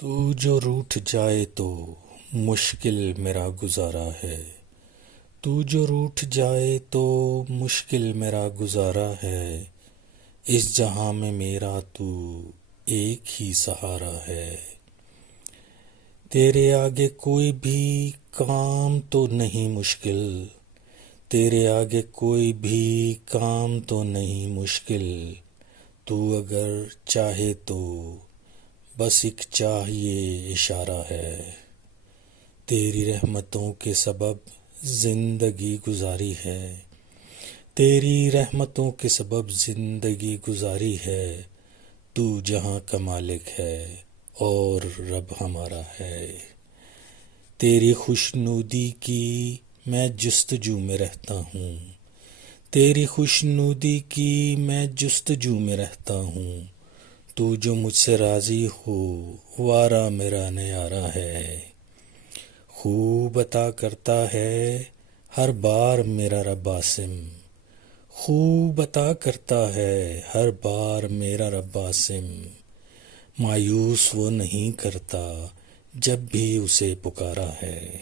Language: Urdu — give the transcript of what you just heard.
تو جو روٹھ جائے تو مشکل میرا گزارا ہے، تو جو روٹھ جائے تو مشکل میرا گزارا ہے، اس جہاں میں میرا تو ایک ہی سہارا ہے۔ تیرے آگے کوئی بھی کام تو نہیں مشکل، تیرے آگے کوئی بھی کام تو نہیں مشکل، تو اگر چاہے تو بس ایک چاہیے اشارہ ہے۔ تیری رحمتوں کے سبب زندگی گزاری ہے، تیری رحمتوں کے سبب زندگی گزاری ہے، تو جہاں کا مالک ہے اور رب ہمارا ہے۔ تیری خوشنودی کی میں جستجو میں رہتا ہوں، تیری خوشنودی کی میں جستجو میں رہتا ہوں، تو جو مجھ سے راضی ہو وارا میرا نیارہ ہے۔ خوب عطا کرتا ہے ہر بار میرا رب عاصم، خوب عطا کرتا ہے ہر بار میرا رب عاصم، مایوس وہ نہیں کرتا جب بھی اسے پکارا ہے۔